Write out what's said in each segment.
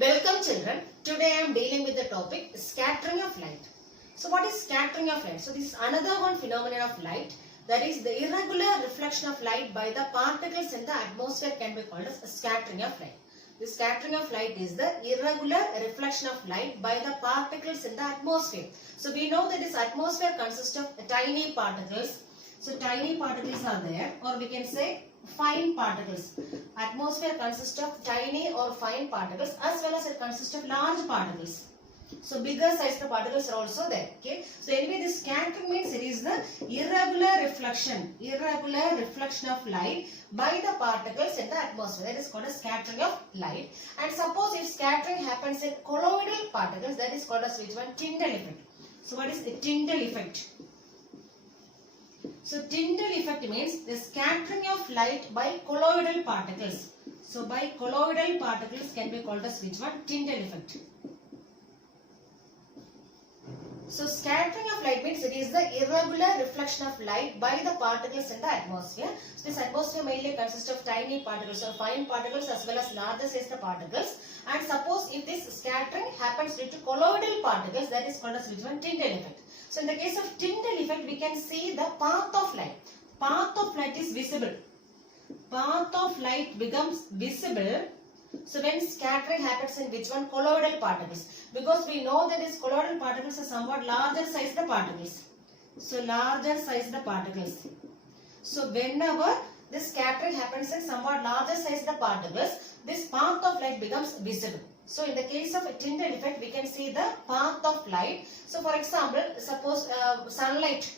Welcome children. Today I am dealing with the topic scattering of light. So what is scattering of light? So this is another one phenomenon of light, that is the irregular reflection of light by the particles in the atmosphere can be called as scattering of light. The scattering of light is the irregular reflection of light by the particles in the atmosphere. So we know that this atmosphere consists of tiny particles. So tiny particles are there, or we can say fine particles. Atmosphere consists of tiny or fine particles as well as it consists of large particles. So bigger size the particles are also there. Okay. So anyway, this scattering means it is the irregular reflection of light by the particles in the atmosphere. That is called as scattering of light. And suppose if scattering happens in colloidal particles, that is called as which one? Tyndall effect. So what is the Tyndall effect? So Tyndall effect means the scattering of light by colloidal particles. So by colloidal particles can be called as which one? Tyndall effect. So scattering of light means it is the irregular reflection of light by the particles in the atmosphere. So this atmosphere mainly consists of tiny particles or fine particles as well as larger size particles. And suppose if this scattering happens due to colloidal particles, that is called as which one? Tyndall effect. So in the case of Tyndall effect, we can see the path of light. Path of light is visible. Path of light becomes visible. So when scattering happens in which one? Colloidal particles. Because we know that these colloidal particles are somewhat larger size the particles. So larger size the particles. So whenever this scattering happens in somewhat larger size the particles, this path of light becomes visible. So in the case of a Tyndall effect, we can see the path of light. So for example, suppose sunlight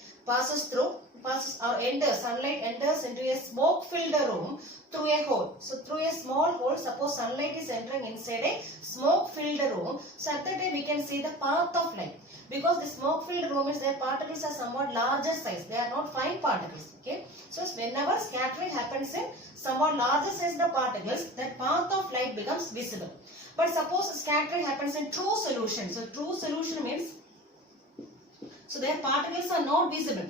sunlight enters into a smoke filled room through a hole. So through a small hole, suppose sunlight is entering inside a smoke filled room. So at that time we can see the path of light. Because the smoke filled room is their particles are somewhat larger size. They are not fine particles. Okay. So whenever scattering happens in somewhat larger size the particles, that path of light becomes visible. But suppose scattering happens in true solution. So true solution means, so their particles are not visible.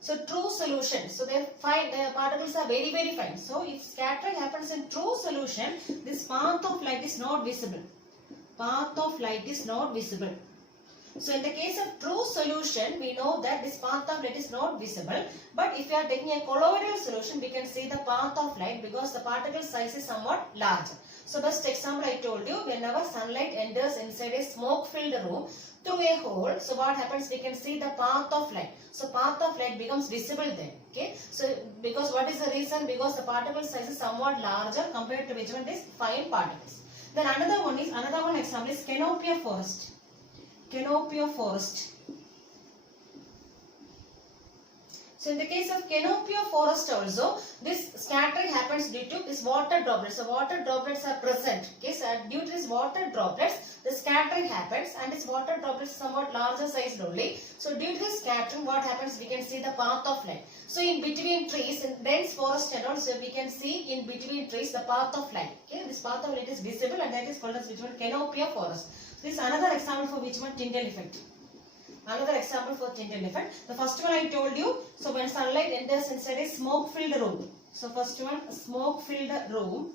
So true solution, so their particles are very fine. So if scattering happens in true solution, this path of light is not visible. Path of light is not visible. So in the case of true solution, we know that this path of light is not visible. But if you are taking a colloidal solution, we can see the path of light because the particle size is somewhat larger. So best example I told you, whenever sunlight enters inside a smoke filled room through a hole, so what happens? We can see the path of light. So path of light becomes visible there. Okay. So because what is the reason? Because the particle size is somewhat larger compared to which one? Is fine particles. Then another one example is canopy of forest. Canopy of forest. So in the case of canopy of forest also, this scattering happens due to this water droplets. So water droplets are present. Okay, so due to this water droplets, the scattering happens, and this water droplets is somewhat larger sized only. So due to this scattering, what happens? We can see the path of light. So in between trees, in dense forest and also, we can see in between trees the path of light. Okay, this path of light is visible, and that is called as which one? Canopy of forest. So this is another example for which one? Tyndall effect. Another example for Tyndall effect. The first one I told you. So when sunlight enters inside a smoke filled room. So first one, smoke filled room.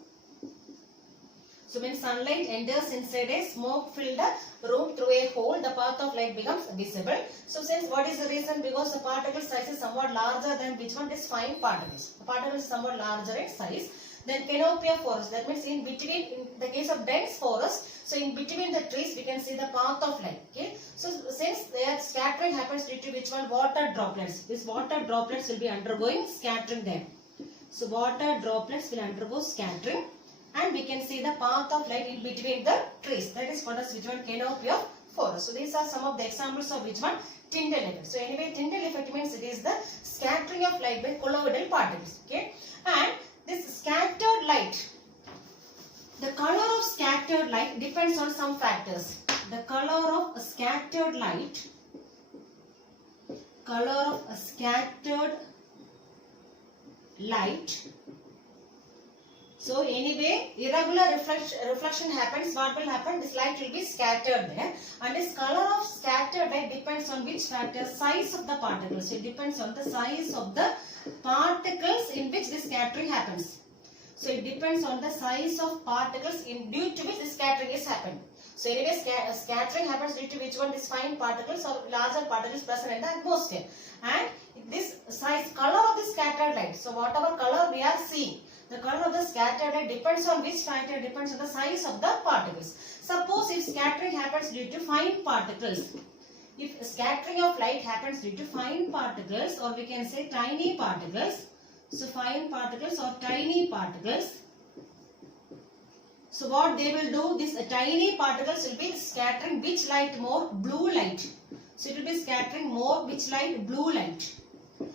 So when sunlight enters inside a smoke filled room through a hole, the path of light becomes visible. So since what is the reason? Because the particle size is somewhat larger than which one? Is fine particles. The particle is somewhat larger in size. Then canopy of forest, that means in between, in the case of dense forest, so in between the trees we can see the path of light. Okay. So since their scattering happens due to which one? Water droplets. These water droplets will be undergoing scattering there. So water droplets will undergo scattering, and we can see the path of light in between the trees. That is called as which one? Canopy of forest. So these are some of the examples of which one? Tyndall effect. So anyway, Tyndall effect means it is the scattering of light by colloidal particles. Okay. And this scattered light, the color of scattered light depends on some factors. The color of a scattered light, so anyway, irregular reflection happens. What will happen? This light will be scattered there, and this color of scattered light depends on which factor? Size of the particles. It depends on the size of the particles in which this scattering happens. So it depends on the size of particles due to which the scattering is happened. So anyway, scattering happens due to which one? These fine particles or larger particles present in the atmosphere. And this color of the scattered light. So whatever color we are seeing, the color of the scattered light depends on which factor? Depends on the size of the particles. Suppose if scattering happens due to fine particles. If scattering of light happens due to fine particles, or we can say tiny particles. So fine particles or tiny particles. So what they will do, these tiny particles will be scattering which light more? Blue light. So it will be scattering more which light? Blue light.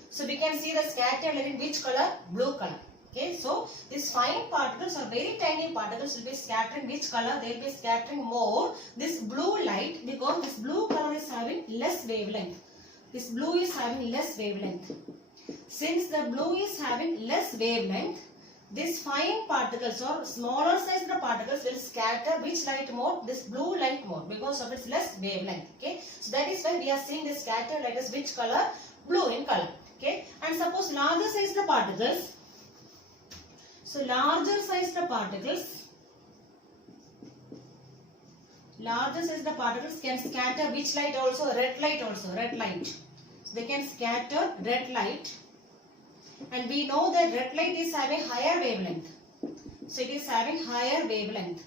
So we can see the scattered light in which color? Blue color. Okay, so these fine particles or very tiny particles will be scattering which color? They will be scattering more this blue light, because this blue color is having less wavelength. This blue is having less wavelength. Since the blue is having less wavelength, these fine particles or smaller sized particles will scatter which light more? This blue light more, because of its less wavelength. Okay, so that is why we are seeing this scattered light as which color? Blue in color. Okay, and suppose larger sized particles. So larger sized particles can scatter which light also? Red light also. Red light. So they can scatter red light. And we know that red light is having higher wavelength. So it is having higher wavelength.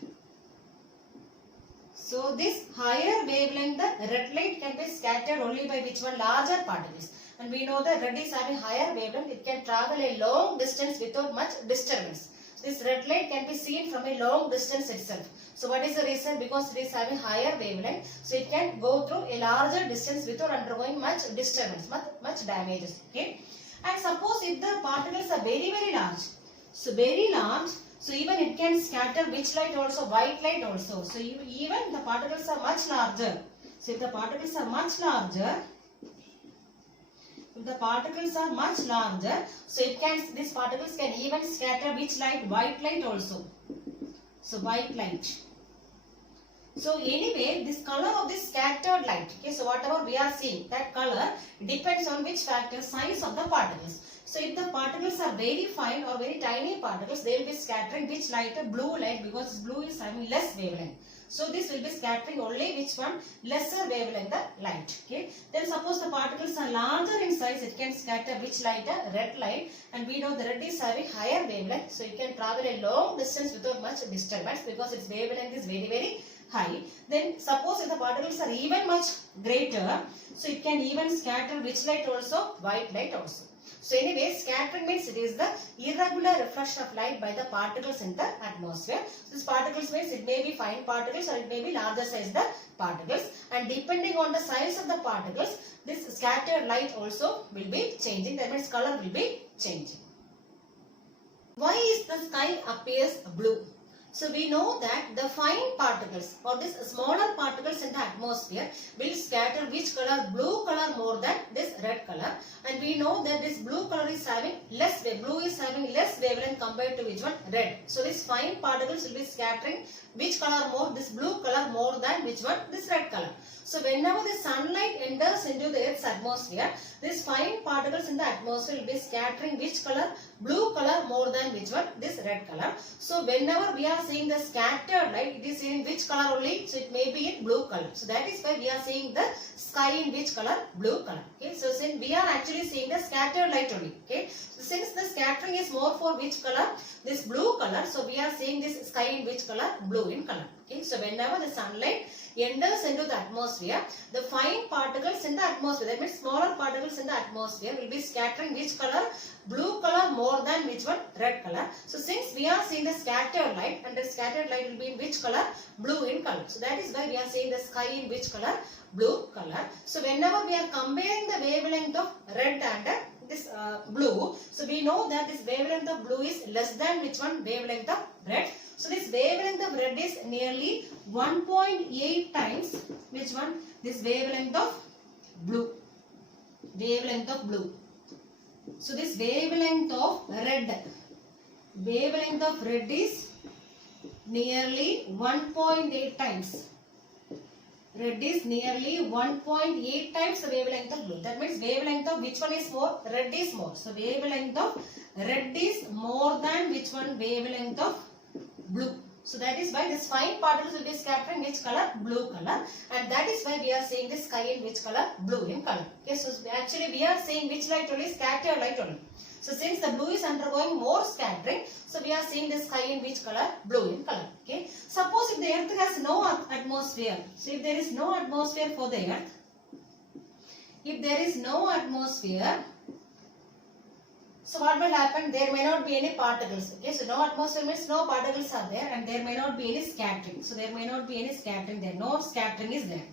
So this higher wavelength, the red light can be scattered only by which one? Larger particles. And we know that red is having higher wavelength. It can travel a long distance without much disturbance. This red light can be seen from a long distance itself. So what is the reason? Because it is having higher wavelength. So it can go through a larger distance without undergoing much disturbance, much damages. Okay. And suppose if the particles are very large. So very large. So even it can scatter which light also? White light also. So even the particles are much larger. So if the particles are much larger, so these particles can even scatter which light? White light also. So white light. So anyway, this color of this scattered light, okay, so whatever we are seeing, that color depends on which factor? Size of the particles. So if the particles are very fine or very tiny particles, they will be scattering which light? Blue light, because blue is having less wavelength. So this will be scattering only which one? Lesser wavelength, the light. Okay. Then suppose the particles are larger in size, it can scatter which light? Red light. And we know the red is having higher wavelength. So it can travel a long distance without much disturbance, because its wavelength is very high. Then suppose if the particles are even much greater, so it can even scatter which light also? White light also. So anyway, scattering means it is the irregular reflection of light by the particles in the atmosphere. This particles means it may be fine particles or it may be larger size the particles, and depending on the size of the particles, this scattered light also will be changing. That means color will be changing. Why is the sky appears blue? So we know that the fine particles or these smaller particles in the atmosphere will scatter which color? Blue color more than this red color. And we know that this blue color is having less wavelength. Blue is having less wavelength compared to which one? Red. So these fine particles will be scattering which color more? This blue color more than which one? This red color. So whenever the sunlight enters into the Earth's atmosphere, these fine particles in the atmosphere will be scattering which color? Blue color more than which one? This red color. So whenever we are seeing the scattered light, it is in which color only? So it may be in blue color. So that is why we are seeing the sky in which color? Blue color. Okay. So since we are actually seeing the scattered light only. Okay. So since the scattering is more for which color? This blue color. So we are seeing this sky in which color? Blue in color. Okay. So whenever the sunlight enters into the atmosphere, the fine particles in the atmosphere, that means smaller particles in the atmosphere, will be scattering which color? Blue color more than which one? Red color. So since we are seeing the scattered light, and the scattered light will be in which color? Blue in color. So that is why we are seeing the sky in which color? Blue color. So whenever we are comparing the wavelength of red and this blue, so we know that this wavelength of blue is less than which one? Wavelength of red. So this wavelength of red is nearly 1.8 times which one? This wavelength of blue. Wavelength of blue. So this wavelength of red is nearly 1.8 times. Red is nearly 1.8 times the wavelength of blue. That means wavelength of which one is more? Red is more. So wavelength of red is more than which one? Wavelength of blue. So that is why this fine particles will be scattered in which color? Blue color. And that is why we are seeing the sky in which color? Blue in color. Okay, so actually we are seeing which light only? Scattered light only. So since the blue is undergoing more scattering, so we are seeing the sky in which color? Blue in color. Okay. Suppose if the earth has no atmosphere. So if there is no atmosphere for the earth, if there is no atmosphere, so what will happen? There may not be any particles. Okay, so no atmosphere means no particles are there and there may not be any scattering. So there may not be any scattering there. No scattering is there.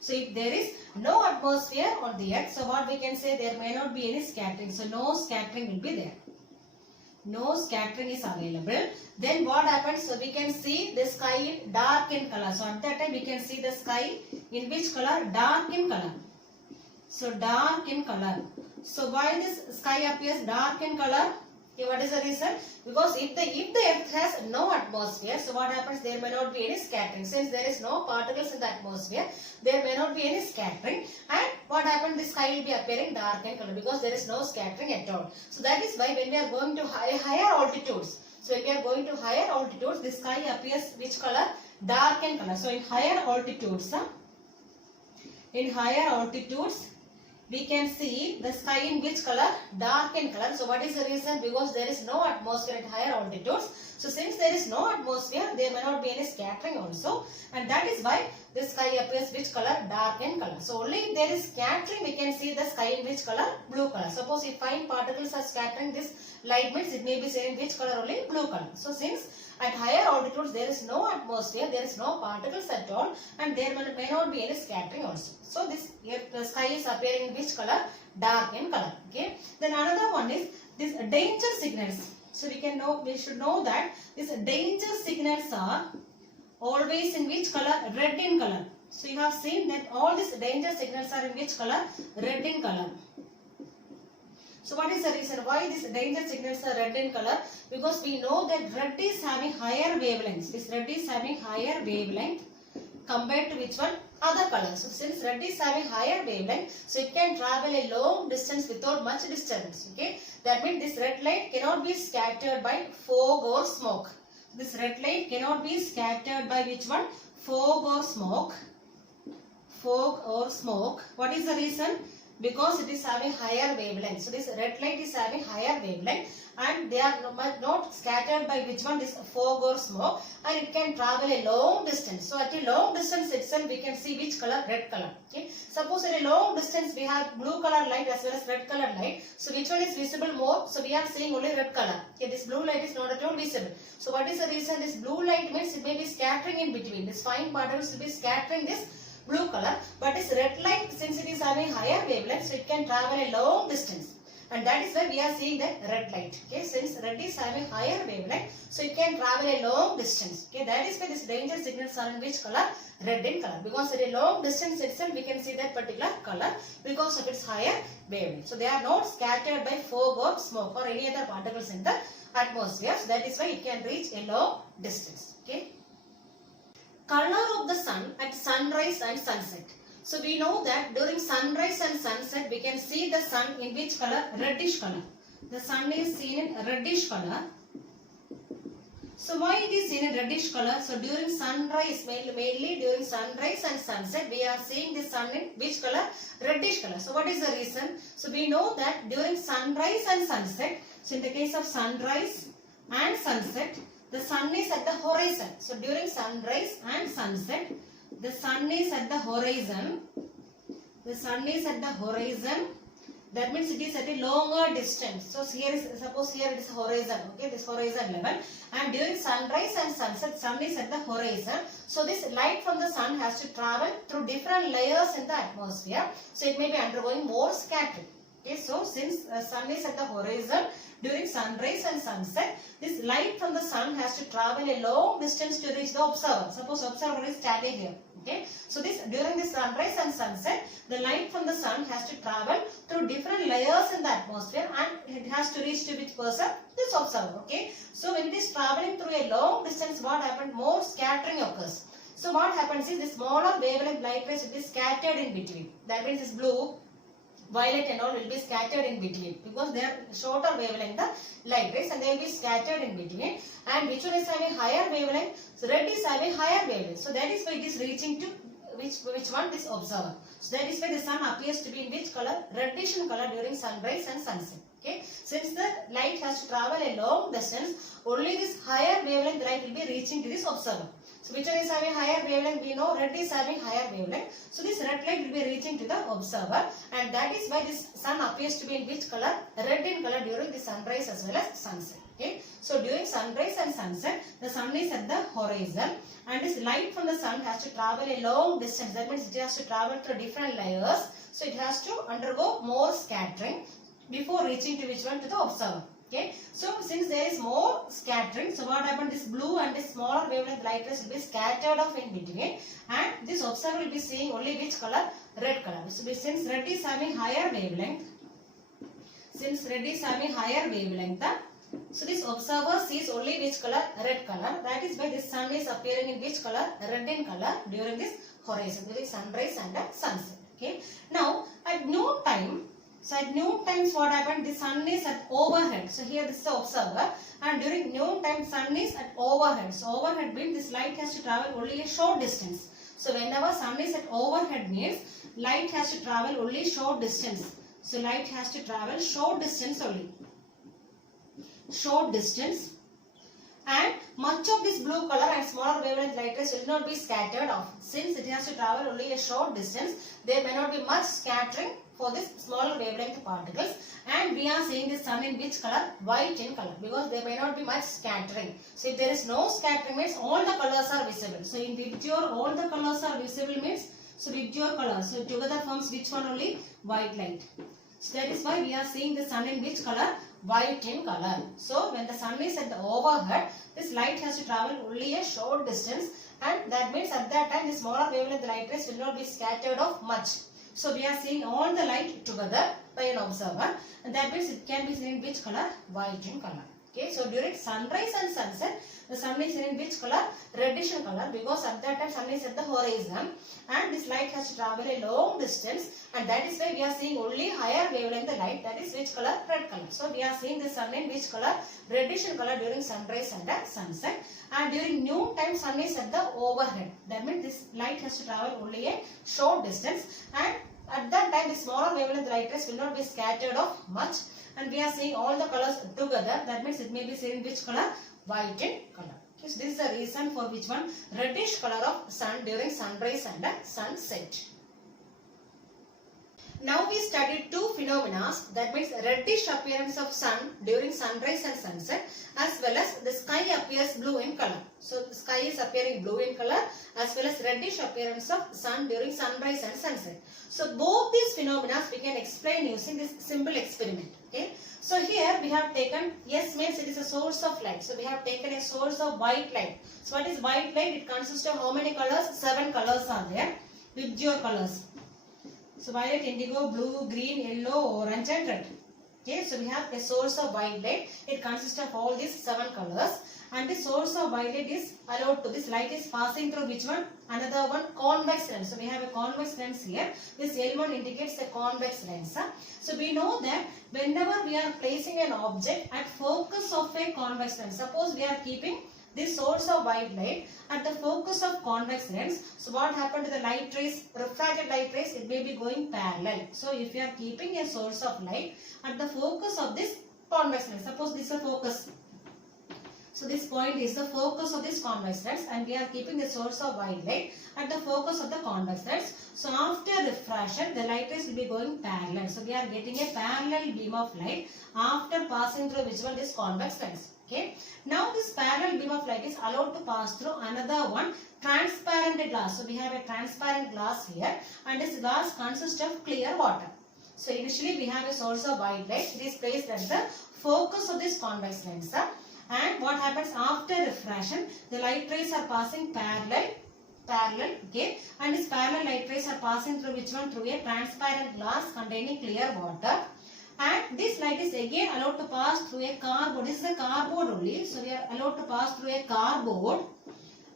So if there is no atmosphere on the earth, so what we can say? There may not be any scattering. So no scattering will be there. No scattering is available. Then what happens? So we can see the sky in dark in color. So at that time we can see the sky in which color? Dark in color. So dark in color. So why this sky appears dark in color? Okay, what is the reason? Because if the earth has no atmosphere, so what happens? There may not be any scattering. Since there is no particles in the atmosphere, there may not be any scattering. And what happens? The sky will be appearing dark in color because there is no scattering at all. So that is why when we are going to higher altitudes, so when we are going to higher altitudes, the sky appears which color? Dark in color. So in higher altitudes, we can see the sky in which color? Dark in color. So what is the reason? Because there is no atmosphere at higher altitudes. So since there is no atmosphere, there may not be any scattering also. And that is why the sky appears which color? Dark in color. So only if there is scattering, we can see the sky in which color? Blue color. Suppose if fine particles are scattering this light means it may be seen in which color? Only blue color. So since at higher altitudes there is no atmosphere, there is no particles at all and there may not be any scattering also. So this the sky is appearing in which color? Dark in color. Okay. Then another one is this danger signals. So we should know that these danger signals are always in which color? Red in color. So you have seen that all these danger signals are in which color? Red in color. So what is the reason why these danger signals are red in color? Because we know that red is having higher wavelengths. This red is having higher wavelength compared to which one? Other colors. So since red is having higher wavelength, so it can travel a long distance without much disturbance. Okay, that means this red light cannot be scattered by fog or smoke. This red light cannot be scattered by which one? Fog or smoke. Fog or smoke. What is the reason? Because it is having higher wavelength. So this red light is having higher wavelength and they are not scattered by which one? This fog or smoke, and it can travel a long distance. So at a long distance itself we can see which color? Red color. Okay. Suppose at a long distance we have blue color light as well as red color light. So which one is visible more? So we are seeing only red color. Okay, this blue light is not at all visible. So what is the reason? This blue light means it may be scattering in between. This fine particles will be scattering this blue color, but this red light, since it is having higher wavelength, so it can travel a long distance, and that is why we are seeing that red light. Okay, since red is having higher wavelength, so it can travel a long distance. Okay, that is why this danger signals are in which color? Red in color, because at a long distance itself we can see that particular color because of its higher wavelength. So they are not scattered by fog or smoke or any other particles in the atmosphere. So that is why it can reach a long distance. Okay. Color of the sun at sunrise and sunset. So we know that during sunrise and sunset we can see the sun in which color? Reddish color. The sun is seen in reddish color. So why it is seen in reddish color? So during sunrise, mainly during sunrise and sunset, we are seeing the sun in which color? Reddish color. So what is the reason? So we know that during sunrise and sunset, so in the case of sunrise and sunset, the sun is at the horizon. So during sunrise and sunset, the sun is at the horizon. The sun is at the horizon. That means it is at a longer distance. So here is, suppose here it is horizon. Okay, this horizon level. And during sunrise and sunset, sun is at the horizon. So this light from the sun has to travel through different layers in the atmosphere. So it may be undergoing more scattering. Okay, so since sun is at the horizon, during sunrise and sunset, this light from the sun has to travel a long distance to reach the observer. Suppose observer is standing here. Okay, so during this sunrise and sunset, the light from the sun has to travel through different layers in the atmosphere and it has to reach to which person? This observer. Okay, so when it is traveling through a long distance, what happens? More scattering occurs. So what happens is the smaller wavelength light rays will be scattered in between. That means this blue, violet and all will be scattered in between because they are shorter wavelength the light rays and they will be scattered in between. And which one is having higher wavelength? So red is having higher wavelength. So that is why it is reaching to which one? This observer. So that is why the sun appears to be in which color? Reddish in color during sunrise and sunset. Okay. Since the light has to travel a long distance, only this higher wavelength light will be reaching to this observer. So which one is having higher wavelength? We know red is having higher wavelength. So this red light will be reaching to the observer, and that is why this sun appears to be in which color? Red in color during the sunrise as well as sunset. Okay. So during sunrise and sunset, the sun is at the horizon and this light from the sun has to travel a long distance. That means it has to travel through different layers. So it has to undergo more scattering before reaching to which one? To the observer. Okay. So since there is more scattering, so what happened? This blue and this smaller wavelength light rays will be scattered off in between, and this observer will be seeing only which color? Red color. So since red is having higher wavelength, so this observer sees only which color? Red color. That is why this sun is appearing in which color? Red in color during this horizon, during sunrise and sunset. Okay. Now at noon time, so at noon times what happened? The sun is at overhead. So here this is the observer, and during noon time sun is at overhead. So overhead means this light has to travel only a short distance. So whenever sun is at overhead means light has to travel only short distance. So light has to travel short distance only. Short distance, and much of this blue color and smaller wavelength light rays will not be scattered off. Since it has to travel only a short distance, there may not be much scattering for this smaller wavelength particles, and we are seeing the sun in which color? White in color, because there may not be much scattering. So if there is no scattering means all the colors are visible. So in Vibgyor all the colors are visible means, so Vibgyor color, so together forms which one only? White light. So that is why we are seeing the sun in which color? White in color. So when the sun is at the overhead, this light has to travel only a short distance, and that means at that time the smaller wavelength light rays will not be scattered off much. So we are seeing all the light together by an observer, and that means it can be seen in which color? White in color. Okay, so during sunrise and sunset, the sun is in which color? Reddish in color, because at that time sun is at the horizon and this light has to travel a long distance, and that is why we are seeing only higher wavelength light, that is which color? Red color. So we are seeing the sun in which color? Reddish in color during sunrise and sunset, and during noon time sun is at the overhead. That means this light has to travel only a short distance, and at that time the smaller wavelength light rays will not be scattered off much, and we are seeing all the colors together. That means it may be seen in which color? White in color. Okay, so this is the reason for which one? Reddish color of sun during sunrise and sunset. Now we studied two phenomena, that means reddish appearance of sun during sunrise and sunset, as well as the sky appears blue in color. So the sky is appearing blue in color, as well as reddish appearance of sun during sunrise and sunset. So both these phenomena we can explain using this simple experiment. Okay. So here we have taken, S means it is a source of light. So we have taken a source of white light. So what is white light? It consists of how many colors? 7 colors are there. Vibgyor colors. So violet, indigo, blue, green, yellow, orange and red. Okay, so we have a source of white light. It consists of all these 7 colors, and the source of white light is allowed to, this light is passing through which one? Another one, convex lens. So we have a convex lens here. This L1 indicates a convex lens. So we know that whenever we are placing an object at focus of a convex lens, suppose we are keeping this source of white light at the focus of convex lens. So what happened to the light rays, refracted light rays? It may be going parallel. So if you are keeping a source of light at the focus of this convex lens, suppose this is a focus. So this point is the focus of this convex lens, and we are keeping the source of white light at the focus of the convex lens. So after refraction, the light rays will be going parallel. So we are getting a parallel beam of light after passing through which one? This convex lens. Okay. Now this parallel beam of light is allowed to pass through another one, transparent glass. So we have a transparent glass here, and this glass consists of clear water. So initially we have a source of white light. It is placed at the focus of this convex lens. And what happens after refraction? The light rays are passing parallel, okay, and these parallel light rays are passing through which one? Through a transparent glass containing clear water. And this light is again allowed to pass through a cardboard. This is a cardboard only. So we are allowed to pass through a cardboard,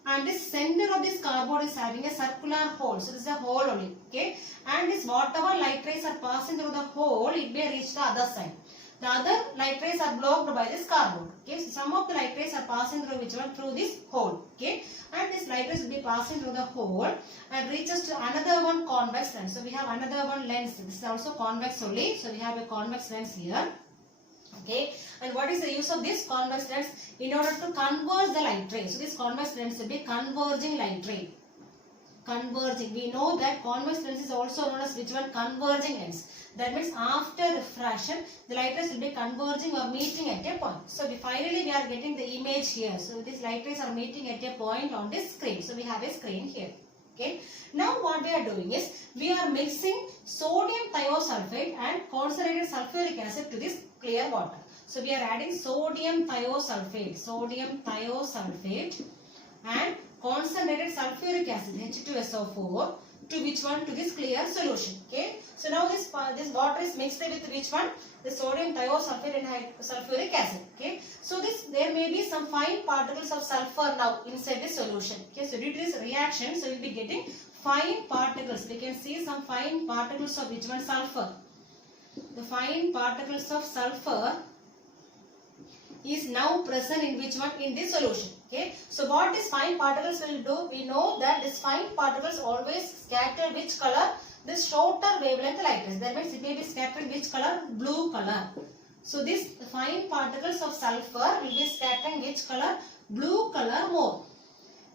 and this center of this cardboard is having a circular hole. So this is a hole only. Okay, and this whatever light rays are passing through the hole, it may reach the other side. The other light rays are blocked by this cardboard. Okay, so some of the light rays are passing through which one? Through this hole. Okay, and this light rays will be passing through the hole and reaches to another one convex lens. So we have another one lens. This is also convex only. So we have a convex lens here. Okay, and what is the use of this convex lens? In order to converge the light ray. So this convex lens will be converging light ray. Converging. We know that convex lens is also known as which one? Converging lens. That means after refraction, the light rays will be converging or meeting at a point. So finally we are getting the image here. So these light rays are meeting at a point on this screen. So we have a screen here. Okay. Now what we are doing is we are mixing sodium thiosulfate and concentrated sulfuric acid to this clear water. So we are adding sodium thiosulfate and concentrated sulfuric acid H2SO4 to which one? To this clear solution. Okay. So now this water is mixed with which one? The sodium thiosulfate and sulfuric acid. Okay. So there may be some fine particles of sulfur now inside this solution. Okay. So due to this reaction, so we will be getting fine particles. We can see some fine particles of which one? Sulfur. The fine particles of sulfur is now present in which one? In this solution. Okay. So what these fine particles will do? We know that these fine particles always scatter which color? This shorter wavelength light rays. That means it may be scattering which color? Blue color. So these fine particles of sulfur will be scattering which color? Blue color more.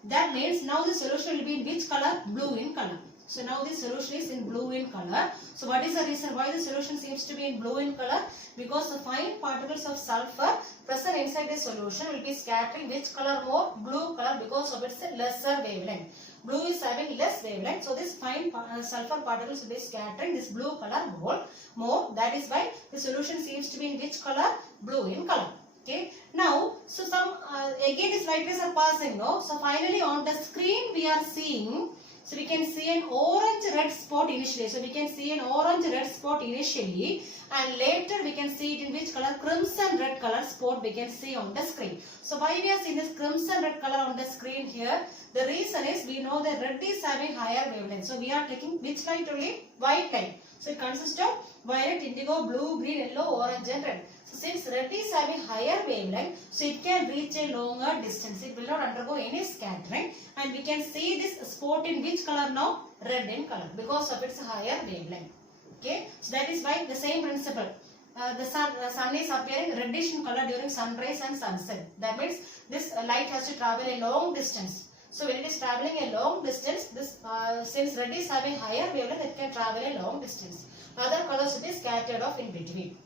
That means now the solution will be in which color? Blue in color. So now this solution is in blue in color. So what is the reason why the solution seems to be in blue in color? Because the fine particles of sulfur present inside the solution will be scattering which color more? Blue color, because of its lesser wavelength. Blue is having less wavelength. So this fine sulfur particles will be scattering this blue color more. That is why the solution seems to be in which color? Blue in color. Okay. Now, so again these light rays are passing. No. So finally on the screen we are seeing. So we can see an orange-red spot initially. So we can see an orange-red spot initially, and later we can see it in which color? Crimson-red color spot we can see on the screen. So why we are seeing this crimson-red color on the screen here? The reason is we know that red is having higher wavelength. So we are taking which light only? White light. So it consists of violet, indigo, blue, green, yellow, orange and red. So since red is having higher wavelength, so it can reach a longer distance. It will not undergo any scattering, and we can see this spot in which color now? Red in color, because of its higher wavelength. Okay, so that is why the same principle. The sun is appearing reddish in color during sunrise and sunset. That means this light has to travel a long distance. So when it is traveling a long distance, since red is having higher wavelength, it can travel a long distance. Other colors will be scattered off in between.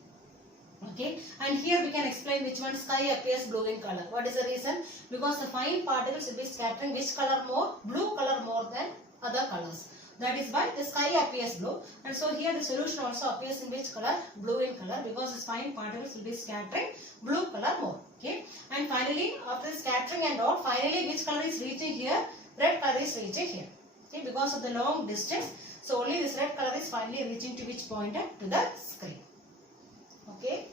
Okay, and here we can explain which one sky appears blue in color. What is the reason? Because the fine particles will be scattering which color more? Blue color more than other colors. That is why the sky appears blue, and so here the solution also appears in which color? Blue in color, because the fine particles will be scattering blue color more. Okay, and finally after the scattering and all, finally which color is reaching here? Red color is reaching here. Okay, because of the long distance, so only this red color is finally reaching to which point? To the screen. Okay.